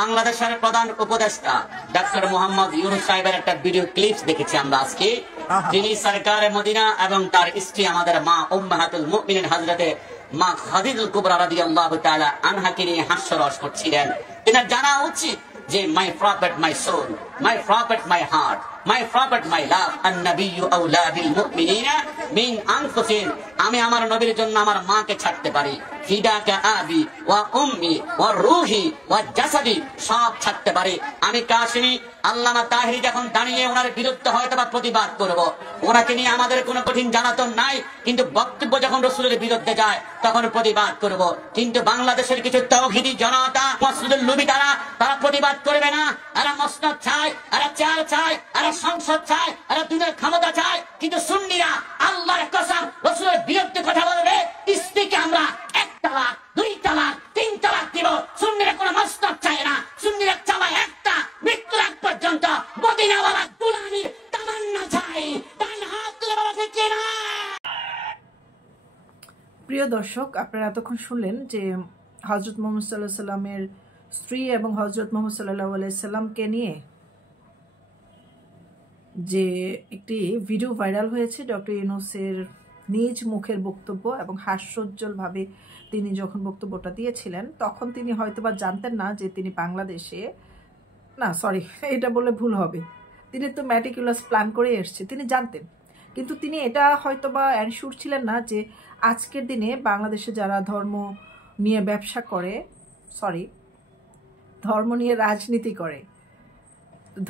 বাংলাদেশের প্রধান উপদেষ্টা ডক্টর মোহাম্মদ ইউনূস সাহেবের একটা ভিডিও ক্লিপস দেখেছি আমরা আজকে। যিনি সরকারে মদিনা এবং তার স্ত্রী আমাদের মা উম্মাহাতুল মুমিনিন হযরতে মা খাদিজাতুল কুবরা রাদিয়াল্লাহু তাআলা আনহাকে নিয়ে হাস্যরস করছিলেন। এটা জানা উচিত যে my prophet my soul, my prophet my heart, my prophet my love, আন-নাবিয়্যু আওলা বিল মুমিনিনা মিন আনফুসিহিম। আমি আমার নবীর জন্য আমার মাকে ছাড়তে পারি, ফিদাকা আবি ওয়া উম্মি ওয়া রূহি ওয়া জাসাদি, সব ছাড়তে পারি। আমি কাশিমি আল্লামা তাহিরি যখন দাঁড়িয়ে ওনার বিরুদ্ধে হয়তো বা প্রতিবাদ করব, ওনাকে নিয়ে আমাদের কোনো কঠিন জ্বালাতন নাই, কিন্তু বক্তব্য যখন রাসূলের বিরুদ্ধে যায় তখন প্রতিবাদ করব। কিন্তু বাংলাদেশের কিছু তাওহীদি জনতা, মসজিদের লুবি তারা প্রতিবাদ করবে না। এরা মসনদ চায়, এরা চেয়ার চায়, এরা সংসদ চায়, এরা দুনিয়ার ক্ষমতা চায়, কিন্তু সুন্নিরা আল্লাহর কসম রাসূলের বিরুদ্ধে কথা বলবে। স্ত্রীকে আমরা 1 তালাক 2 তালাক 3 তালাক দিব। সুন্নিরা কোনো মসনদ চায় না, সুন্নিরা চায় একটা মৃত্যুর আগ পর্যন্ত মদিনাওয়ালা গোলামীর তামান্না চাই। তাই হাত তুলে বলা ঠিক না? প্রিয় দর্শক, আপনারা এতক্ষণ শুনলেন যে হযরত মুহাম্মদ সাল্লাল্লাহু আলাইহি সাল্লামের স্ত্রী এবং হযরত মুহাম্মদ সাল্লাল্লাহু আলাইহি সাল্লামকে নিয়ে যে একটি ভিডিও ভাইরাল হয়েছে, ডক্টর ইউনূসের নিজ মুখের বক্তব্য এবং হাস্যোজ্জ্বলভাবে তিনি যখন বক্তব্যটা দিয়েছিলেন তখন তিনি হয়তোবা জানতেন না যে তিনি বাংলাদেশে, না সরি এটা বলে ভুল হবে, তিনি তো ম্যাটিকুলাস প্ল্যান করে এসছে, তিনি জানতেন, কিন্তু তিনি এটা হয়তোবা অ্যানশিওর ছিলেন না যে আজকের দিনে বাংলাদেশে যারা ধর্ম নিয়ে ব্যবসা করে, ধর্ম নিয়ে রাজনীতি করে,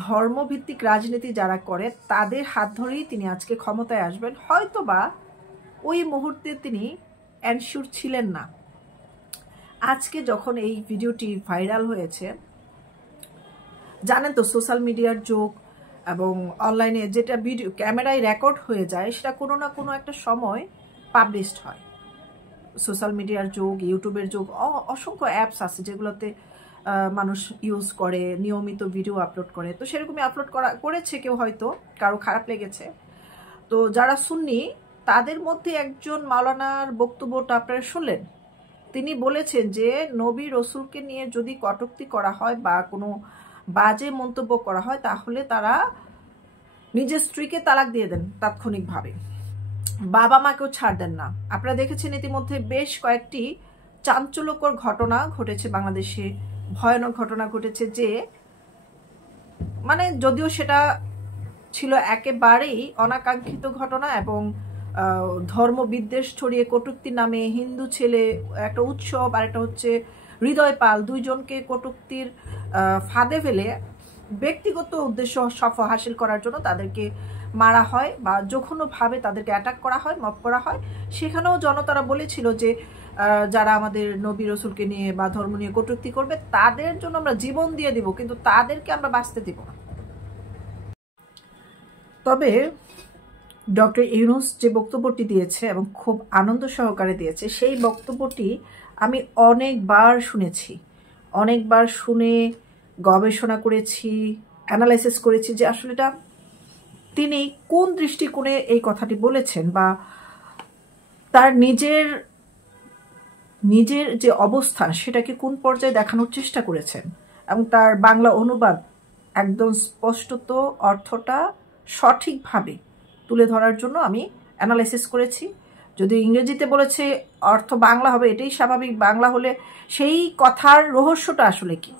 ধর্মভিত্তিক রাজনীতি যারা করে তাদের হাত ধরেই তিনি আজকে ক্ষমতায় আসবেন, হয়তোবা ওই মুহূর্তে তিনি অ্যানশিওর ছিলেন না। আজকে যখন এই ভিডিওটি ভাইরাল হয়েছে, জানেন তো সোশ্যাল মিডিয়ার যুগ এবং অনলাইনে যেটা ভিডিও ক্যামেরায় রেকর্ড হয়ে যায় সেটা কোনো না কোনো একটা সময় পাবলিশড হয়। সোশ্যাল মিডিয়ার যুগ, ইউটিউবের যুগ, অসংখ্য অ্যাপস আছে যেগুলোতে মানুষ ইউজ করে, নিয়মিত ভিডিও আপলোড করে। তো সেরকমই আপলোড করেছে কেউ, হয়তো কারো খারাপ লেগেছে। তো যারা সুন্নি তাদের মধ্যে একজন মাওলানার বক্তব্যটা আপনারা শুনলেন। তিনি বলেছেন যে নবী রসুলকে নিয়ে যদি কটূক্তি করা হয় বা কোনো বাজে মন্তব্য করা হয় তাহলে তারা নিজের স্ত্রীকে তালাক দিয়ে দেন তাৎক্ষণিকভাবে, বাবা মাকেও ছাড় দেন না। আপনারা দেখেছেন ইতিমধ্যে বেশ কয়েকটি চাঞ্চল্যকর ঘটনা ঘটেছে বাংলাদেশে, ভয়ানক ঘটনা ঘটেছে, যে মানে যদিও সেটা ছিল একেবারেই অনাকাঙ্ক্ষিত ঘটনা এবং ধর্ম বিদ্বেষ ছড়িয়ে কটূক্তির নামে হিন্দু ছেলে, একটা উৎসব আর একটা হচ্ছে হৃদয় পাল, দুইজনকে কটূক্তির ফাঁদে ফেলে ব্যক্তিগত উদ্দেশ্য সফল হাসিল করার জন্য তাদেরকে মারা হয় বা যখনভাবে তাদেরকে অ্যাটাক করা হয়, মব করা হয়। সেখানেও জনতারা বলেছিল যে যারা আমাদের নবী রসুলকে নিয়ে বা ধর্ম নিয়ে কটূক্তি করবে তাদের জন্য আমরা জীবন দিয়ে দিব, কিন্তু তাদেরকে আমরা বাঁচতে দিব না। তবে ডক্টর ইউনূস যে বক্তব্যটি দিয়েছে এবং খুব আনন্দ সহকারে দিয়েছে, সেই বক্তব্যটি আমি অনেকবার শুনেছি, অনেকবার শুনে গবেষণা করেছি, অ্যানালাইসিস করেছি যে আসলে এটা তিনি কোন দৃষ্টিকোণে এই কথাটি বলেছেন বা তার নিজের যে অবস্থান সেটাকে কোন পর্যায়ে দেখানোর চেষ্টা করেছেন, এবং তার বাংলা অনুবাদ একদম স্পষ্টত অর্থটা সঠিকভাবে তুলে ধরার জন্য আমি অ্যানালাইসিস করেছি। যদি ইংরেজিতে বলেছে অর্থ বাংলা হবে, এটাই স্বাভাবিক, বাংলা হলে সেই কথার রহস্যটা আসলে কি,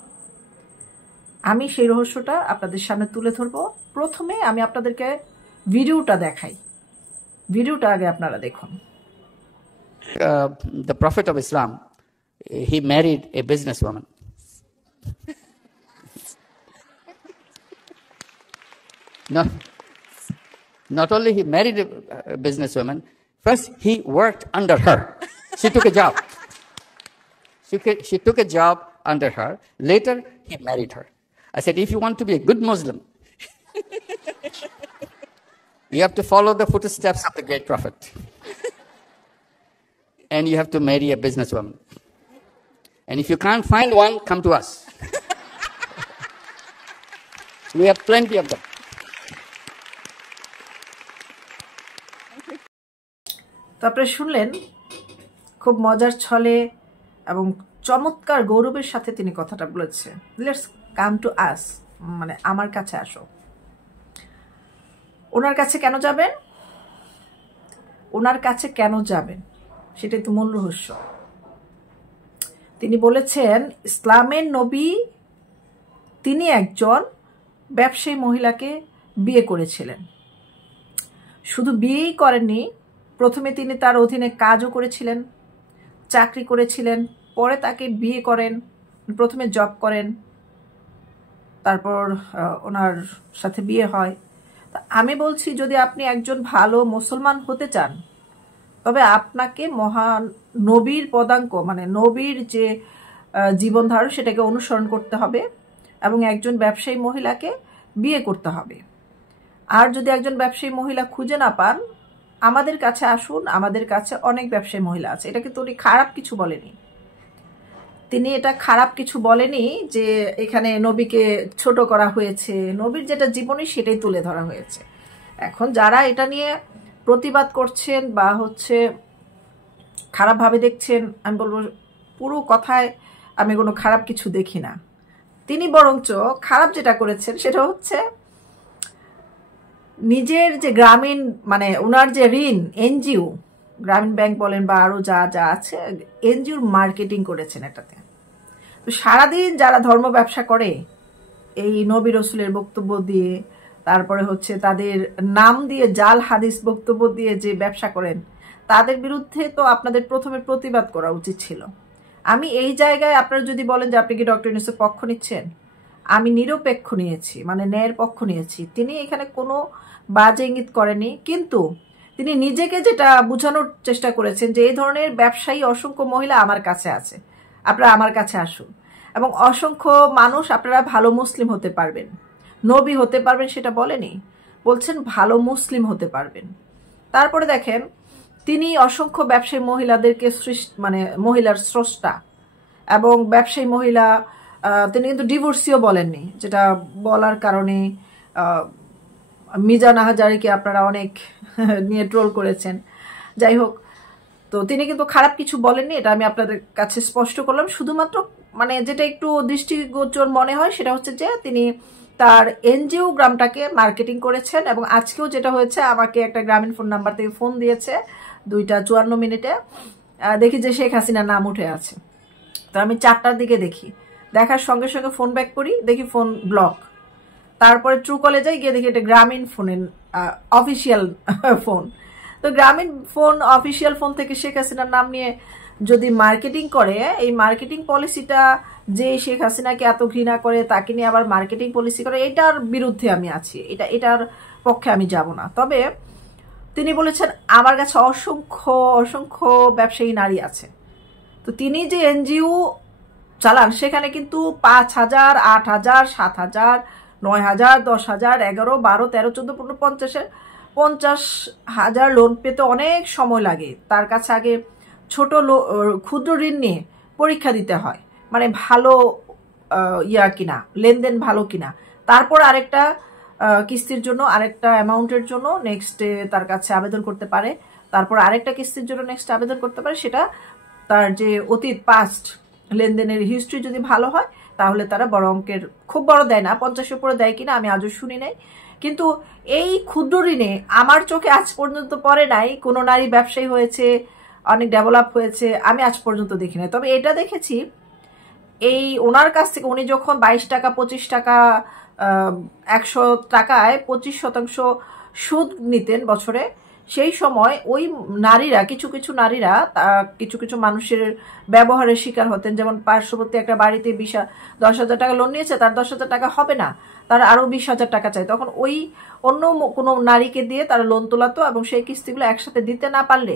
আমি সেই রহস্যটা আপনাদের সামনে তুলে ধরব। প্রথমে আমি আপনাদেরকে ভিডিওটা দেখাই, ভিডিওটা আগে আপনারা দেখুন। The Prophet of Islam, he married a businesswoman. Not only he married a businesswoman, first he worked under her. She took a job. She took a job under her. Later, he married her. I said, if you want to be a good Muslim, you have to follow the footsteps of the great Prophet. And you have to marry a businesswoman. And if you can't find one, come to us. We have plenty of them. তো আপনারা শুনলেন খুব মজার ছলে এবং চমৎকার গৌরবের সাথে তিনি কথাটা বলেছে, লেটস কাম টু আস, মানে আমার কাছে আসো। ওনার কাছে কেন যাবেন? ওনার কাছে কেন যাবেন সেটাই তো মূল রহস্য। তিনি বলেছেন ইসলামের নবী তিনি একজন ব্যবসায়ী মহিলাকে বিয়ে করেছিলেন। শুধু বিয়েই করেননি, প্রথমে তিনি তার অধীনে কাজও করেছিলেন, চাকরি করেছিলেন, পরে তাকে বিয়ে করেন, প্রথমে জব করেন, তারপর ওনার সাথে বিয়ে হয়। আমি বলছি যদি আপনি একজন ভালো মুসলমান হতে চান তবে আপনাকে মহান নবীর পদাঙ্ক মানে নবীর যে জীবন ধারণ সেটাকে অনুসরণ করতে হবে এবং একজন ব্যবসায়ী মহিলাকে বিয়ে করতে হবে। আর যদি একজন ব্যবসায়ী মহিলা খুঁজে না পান আমাদের কাছে আসুন, আমাদের কাছে অনেক ব্যবসায়ী মহিলা আছে। এটা কিন্তু উনি খারাপ কিছু বলেনি, তিনি এটা খারাপ কিছু বলেনি যে এখানে নবীকে ছোট করা হয়েছে, নবীর যেটা জীবনী সেটাই তুলে ধরা হয়েছে। এখন যারা এটা নিয়ে প্রতিবাদ করছেন বা হচ্ছে খারাপভাবে দেখছেন, আমি বলবো পুরো কথায় আমি কোনো খারাপ কিছু দেখি না। তিনি বরঞ্চ খারাপ যেটা করেছেন সেটা হচ্ছে নিজের যে গ্রামীণ মানে ওনার যে ঋণ এনজিও, গ্রামীণ ব্যাংক বলেন বা আরও যা যা আছে, এনজিওর মার্কেটিং করেছেন এটাতে। তো সারাদিন যারা ধর্ম ব্যবসা করে এই নবী রসুলের বক্তব্য দিয়ে, তারপরে হচ্ছে তাদের নাম দিয়ে জাল হাদিস বক্তব্য দিয়ে যে ব্যবসা করেন, তাদের বিরুদ্ধে তো আপনাদের প্রথমে প্রতিবাদ করা উচিত ছিল। আমি এই জায়গায় আপনারা যদি বলেন যে আপনি কি ডক্টর ইউনূসের পক্ষ নিচ্ছেন, আমি নিরপেক্ষ নিয়েছি, মানে ন্যায়ের পক্ষ নিয়েছি। তিনি এখানে কোনো বাজে ইঙ্গিত করেনি, কিন্তু তিনি নিজেকে যেটা বোঝানোর চেষ্টা করেছেন যে এই ধরনের ব্যবসায়ী অসংখ্য মহিলা আমার কাছে আছে, আপনারা আমার কাছে আসুন এবং অসংখ্য মানুষ আপনারা ভালো মুসলিম হতে পারবেন, নবী হতে পারবেন সেটা বলেনি, বলছেন ভালো মুসলিম হতে পারবেন। তারপরে দেখেন তিনি অসংখ্য ব্যবসায়ী মহিলাদেরকে মানে মহিলার স্রষ্টা এবং ব্যবসায়ী মহিলা, তিনি কিন্তু ডিভোর্সিও বলেননি, যেটা বলার কারণে মিজান হাজারিকে আপনারা অনেক নিয়ে ট্রোল করেছেন। যাই হোক, তো তিনি কিন্তু খারাপ কিছু বলেননি, এটা আমি আপনাদের কাছে স্পষ্ট করলাম। শুধুমাত্র মানে যেটা একটু দৃষ্টিগোচর মনে হয় সেটা হচ্ছে যে তিনি তার এনজিও গ্রামটাকে মার্কেটিং করেছেন। এবং আজকেও যেটা হয়েছে, আমাকে একটা গ্রামীণ ফোন নাম্বার থেকে ফোন দিয়েছে 2:54 দেখি যে শেখ হাসিনার নাম উঠে আছে। তো আমি 4টার দিকে দেখি, দেখার সঙ্গে সঙ্গে ফোন ব্যাক করি, দেখি ফোন ব্লক। তারপরে ট্রু কলে যাই, গিয়ে দেখি এটা গ্রামীণ ফোনের অফিসিয়াল ফোন। তো গ্রামীণ ফোন অফিসিয়াল ফোন থেকে শেখ হাসিনার নাম নিয়ে যদি মার্কেটিং করে, এই মার্কেটিং পলিসিটা যে শেখ হাসিনাকে এত ঘৃণা করে তাকে নিয়ে আবার মার্কেটিং পলিসি করে, এটার বিরুদ্ধে আমি আছি, এটার পক্ষে আমি যাব না। তবে তিনি বলেছেন আমার কাছে অসংখ্য অসংখ্য ব্যবসায়ী নারী আছে। তো তিনি যে এনজিও চালান সেখানে কিন্তু 5,000, 8,000, 7,000, 9,000, 10,000, 11, 12, 13, 14, 15, 50,000 লোন পেতে অনেক সময় লাগে। তার কাছে আগে ছোট ক্ষুদ্র ঋণ নিয়ে পরীক্ষা দিতে হয়, মানে ভালো কিনা, লেনদেন ভালো কিনা, তারপর আরেকটা কিস্তির জন্য আরেকটা অ্যামাউন্টের জন্য নেক্সটে তার কাছে আবেদন করতে পারে, তারপর আরেকটা কিস্তির জন্য নেক্সট আবেদন করতে পারে। সেটা তার যে অতীত পাস্ট লেনদেনের হিস্ট্রি যদি ভালো হয় তাহলে তারা বড় অঙ্কের, খুব বড় দেয় না, 50-এর উপরে দেয় কিনা আমি আজও শুনি নাই। কিন্তু এই ক্ষুদ্র ঋণে আমার চোখে আজ পর্যন্ত পড়ে নাই কোনো নারী ব্যবসায়ী হয়েছে, অনেক ডেভেলপ হয়েছে, আমি আজ পর্যন্ত দেখি নাই। তবে এটা দেখেছি এই ওনার কাছ থেকে উনি যখন 22 টাকা 25 টাকা 100 টাকায় 25% সুদ নিতেন বছরে, সেই সময় ওই নারীরা কিছু কিছু নারীরা কিছু কিছু মানুষের ব্যবহারের শিকার হতেন। যেমন পার্শ্ববর্তী একটা বাড়িতে 10,000 টাকা লোন নিয়েছে, তার 10,000 টাকা হবে না, তার আরও 20,000 টাকা চাই, তখন ওই অন্য কোনো নারীকে দিয়ে তারা লোন তোলাতো এবং সেই কিস্তিগুলো একসাথে দিতে না পারলে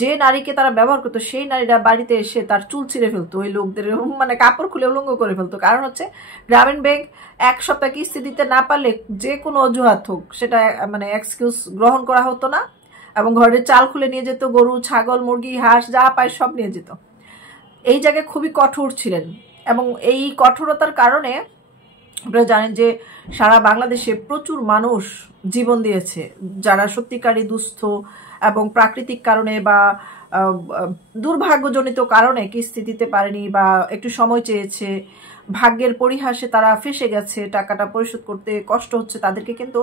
যে নারীকে তারা ব্যবহার করতো সেই নারীরা বাড়িতে এসে তার চুল ছিঁড়ে ফেলতো, ওই লোকদের মানে কাপড় খুলে উলঙ্গ করে ফেলতো। কারণ হচ্ছে গ্রামীণ ব্যাংক 1 সপ্তাহ কিস্তি দিতে না পারলে যে কোনো অজুহাত হোক সেটা মানে এক্সকিউজ গ্রহণ করা হতো না এবং ঘরের চাল খুলে নিয়ে যেত, গরু ছাগল মুরগি হাঁস যা পায় সব নিয়ে যেত। এই জায়গায় খুবই কঠোর ছিলেন এবং এই কঠোরতার কারণে আপনারা জানেন যে সারা বাংলাদেশে প্রচুর মানুষ জীবন দিয়েছে যারা সত্যিকারই দুস্থ এবং প্রাকৃতিক কারণে বা দুর্ভাগ্যজনিত কারণে কিস্তি দিতে পারেনি বা একটু সময় চেয়েছে, ভাগ্যের পরিহাসে তারা ফেসে গেছে, টাকাটা পরিশোধ করতে কষ্ট হচ্ছে, তাদেরকে কিন্তু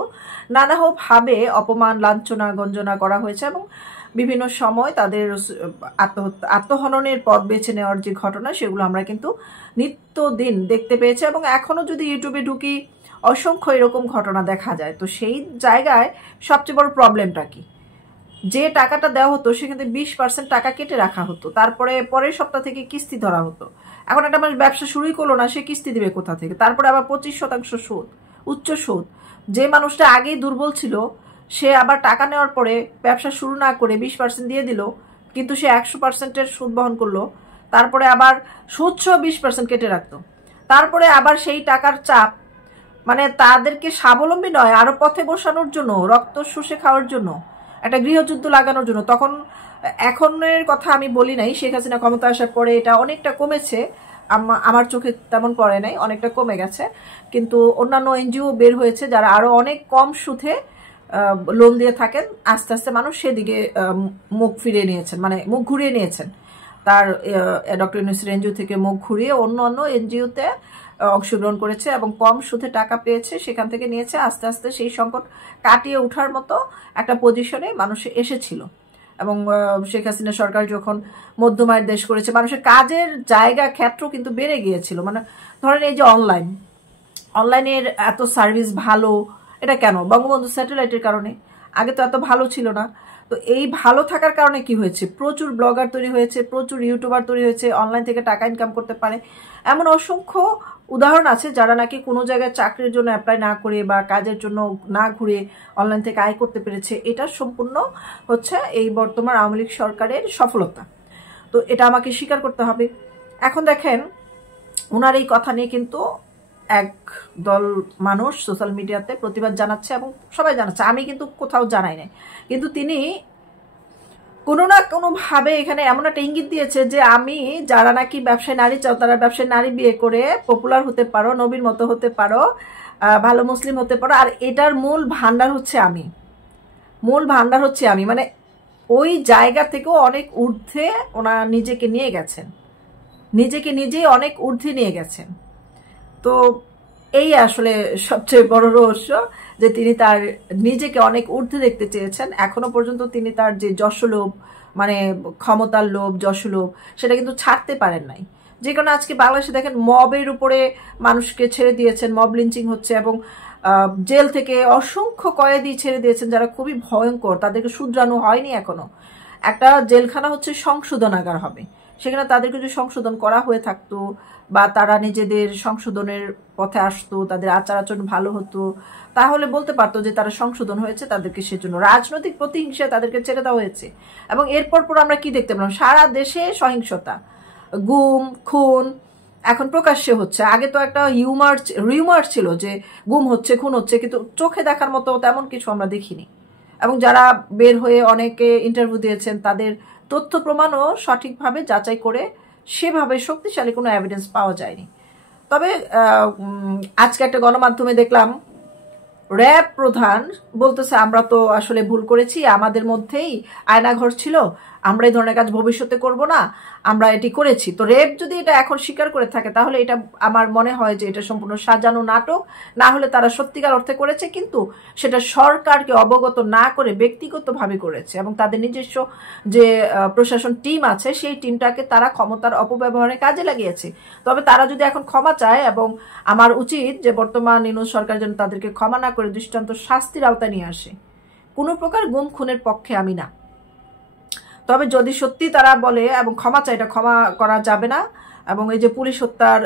নানাভাবে অপমান, লাঞ্ছনা, গঞ্জনা করা হয়েছে এবং বিভিন্ন সময় তাদের আত্মহননের পথ বেছে নেওয়ার যে ঘটনা সেগুলো আমরা কিন্তু নিত্যদিন দেখতে পেয়েছি। এবং এখনো যদি ইউটিউবে ঢুকি অসংখ্য এরকম ঘটনা দেখা যায়। তো সেই জায়গায় সবচেয়ে বড় প্রবলেমটা কি, যে টাকাটা দেওয়া হতো সেখান থেকে 20% টাকা কেটে রাখা হতো, তারপরে পরের সপ্তাহ থেকে কিস্তি ধরা হতো। এখন একটা মানুষ ব্যবসা শুরুই করলো না, সে কিস্তি দিবে কোথা থেকে? তারপরে আবার 25% সুদ, উচ্চ সুদ। যে মানুষটা আগেই দুর্বল ছিল সে আবার টাকা নেওয়ার পরে ব্যবসা শুরু না করে 20% দিয়ে দিল, কিন্তু সে 100%-এর সুদ বহন করলো। তারপরে আবার সুদ সহ 20% কেটে রাখতো। তারপরে আবার সেই টাকার চাপ, মানে তাদেরকে স্বাবলম্বী নয়, আরো পথে বসানোর জন্য, রক্ত শুষে খাওয়ার জন্য, একটা গৃহযুদ্ধ লাগানোর জন্য। তখন এখনের কথা আমি বলি নাই, শেখ হাসিনা ক্ষমতা আসার পরে এটা অনেকটা কমেছে, আমার চোখে তেমন পড়ে নাই, অনেকটা কমে গেছে। কিন্তু অন্যান্য এনজিও বের হয়েছে যারা আরো অনেক কম সুদে লোন দিয়ে থাকেন। আস্তে আস্তে মানুষ সেদিকে মুখ ফিরিয়ে নিয়েছেন, মানে মুখ ঘুরিয়ে নিয়েছেন। তার ডক্টর ইউনূসের এনজিও থেকে মুখ ঘুরিয়ে অন্য অন্য এনজিওতে অংশগ্রহণ করেছে এবং কম সুদে টাকা পেয়েছে, সেখান থেকে নিয়েছে। আস্তে আস্তে সেই সংকট কাটিয়ে ওঠার মতো একটা পজিশনে মানুষ এসেছিল। এবং শেখ হাসিনা সরকার যখন মধ্যম আয়ের দেশ করেছে, মানুষের কাজের জায়গা ক্ষেত্র কিন্তু বেড়ে গিয়েছিল। মানে ধরেন এই যে অনলাইনের এত সার্ভিস ভালো, এটা কেন? বঙ্গবন্ধু স্যাটেলাইটের কারণে। আগে তো এত ভালো ছিল না। তো এই ভালো থাকার কারণে কি হয়েছে? প্রচুর ব্লগার তৈরি হয়েছে, প্রচুর ইউটিউবার তৈরি হয়েছে, অনলাইন থেকে টাকা ইনকাম করতে পারে। এমন অসংখ্য উদাহরণ আছে যারা নাকি কোনো জায়গায় চাকরির জন্য অ্যাপ্লাই না করে বা কাজের জন্য না ঘুরে অনলাইন থেকে আয় করতে পেরেছে। এটা সম্পূর্ণ হচ্ছে এই বর্তমান আওয়ামী লীগ সরকারের সফলতা। তো এটা আমাকে স্বীকার করতে হবে। এখন দেখেন, ওনার এই কথা নিয়ে কিন্তু এক দল মানুষ সোশ্যাল মিডিয়াতে প্রতিবাদ জানাচ্ছে এবং সবাই জানাচ্ছে, আমি কিন্তু কোথাও জানাই নাই। কিন্তু তিনি কোনো না কোনোভাবে এখানে এমন একটা ইঙ্গিত দিয়েছে যে আমি, যারা নাকি ব্যবসায় নারী চাও তারা ব্যবসায় নারী বিয়ে করে পপুলার হতে পারো, নবীর মতো হতে পারো, ভালো মুসলিম হতে পারো, আর এটার মূল ভান্ডার হচ্ছে আমি। মানে ওই জায়গা থেকেও অনেক ঊর্ধ্বে ওনারা নিজেকে নিজেই অনেক ঊর্ধ্বে নিয়ে গেছেন। তো এই আসলে সবচেয়ে বড় রহস্য যে তিনি তার নিজেকে অনেক ঊর্ধ্বে দেখতে চেয়েছেন। এখনো পর্যন্ত তিনি তার যে যশলোভ, মানে ক্ষমতার লোভ, যশলোভ, সেটা কিন্তু ছাড়তে পারেন নাই। যে কারণে আজকে বাংলাদেশে দেখেন মবের উপরে মানুষকে ছেড়ে দিয়েছেন, মব লিঞ্চিং হচ্ছে এবং জেল থেকে অসংখ্য কয়েদি ছেড়ে দিয়েছেন যারা খুবই ভয়ঙ্কর, তাদেরকে শুধরানো হয়নি এখনো। একটা জেলখানা হচ্ছে সংশোধনাগার হবে, সেখানে তাদেরকে যদি সংশোধন করা হয়ে থাকতো বা তারা নিজেদের সংশোধনের পথে আসতো, তাদের আচার আচরণ ভালো হতো, তাহলে বলতে পারতো যে তারা সংশোধন হয়েছে, তাদেরকে সেজন্য রাজনৈতিক প্রতিহিংসায় তাদেরকে ছেড়ে দেওয়া হয়েছে। এবং এরপর আমরা কি দেখতে পেলাম? সারা দেশে সহিংসতা, গুম, খুন এখন প্রকাশ্যে হচ্ছে। আগে তো একটা রিউমার ছিল যে গুম হচ্ছে, খুন হচ্ছে, কিন্তু চোখে দেখার মতো তেমন কিছু আমরা দেখিনি। এবং যারা বের হয়ে অনেকে ইন্টারভিউ দিয়েছেন, তাদের তথ্য প্রমাণও সঠিকভাবে যাচাই করে সেভাবে শক্তিশালী কোনো এভিডেন্স পাওয়া যায়নি। তবে আজকে একটা গণমাধ্যমে দেখলাম র্যাব প্রধান বলতেছে, আমরা তো আসলে ভুল করেছি, আমাদের মধ্যেই আয়নাঘর ছিল, আমরা এই ধরনের কাজ ভবিষ্যতে করব না, আমরা এটি করেছি। তো র্যাব যদি এটা এখন স্বীকার করে থাকে তাহলে এটা আমার মনে হয় যে এটা সম্পূর্ণ সাজানো নাটক, না হলে তারা সত্যিকার অর্থে করেছে, কিন্তু সেটা সরকারকে অবগত না করে ব্যক্তিগতভাবে করেছে। এবং তাদের নিজস্ব যে প্রশাসন টিম আছে সেই টিমটাকে তারা ক্ষমতার অপব্যবহারে কাজে লাগিয়েছে। তবে তারা যদি এখন ক্ষমা চায়, এবং আমার উচিত যে বর্তমান ইউনূস সরকার যেন তাদেরকে ক্ষমা না করে দৃষ্টান্ত শাস্তির আওতায় নিয়ে আসে। কোনো প্রকার গুম খুনের পক্ষে আমি না। তবে যদি সত্যি তারা বলে এবং ক্ষমা চায়, এটা ক্ষমা করা যাবে না। এবং এই যে পুলিশ হত্যার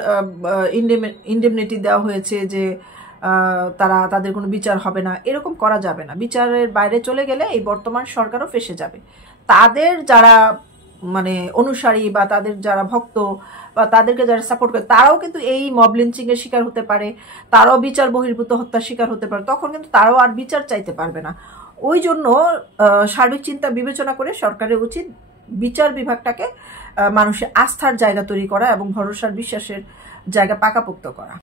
ইন্ডেমনিটি দেওয়া হয়েছে যে তাদের কোনো বিচার হবে না, এরকম করা যাবে না। বিচারের বাইরে চলে গেলে এই বর্তমান সরকারও ফেসে যাবে। তাদের যারা মানে অনুসারী বা তাদের যারা ভক্ত বা তাদেরকে যারা সাপোর্ট করে, তারাও কিন্তু এই মব লিঞ্চিং এর শিকার হতে পারে, তারাও বিচার বহির্ভূত হত্যার শিকার হতে পারে। তখন কিন্তু তারাও আর বিচার চাইতে পারবে না। ওই জন্য সার্বিক চিন্তা বিবেচনা করে সরকারের উচিত বিচার বিভাগটাকে মানুষের আস্থার জায়গা তৈরি করা এবং ভরসার বিশ্বাসের জায়গা পাকাপোক্ত করা।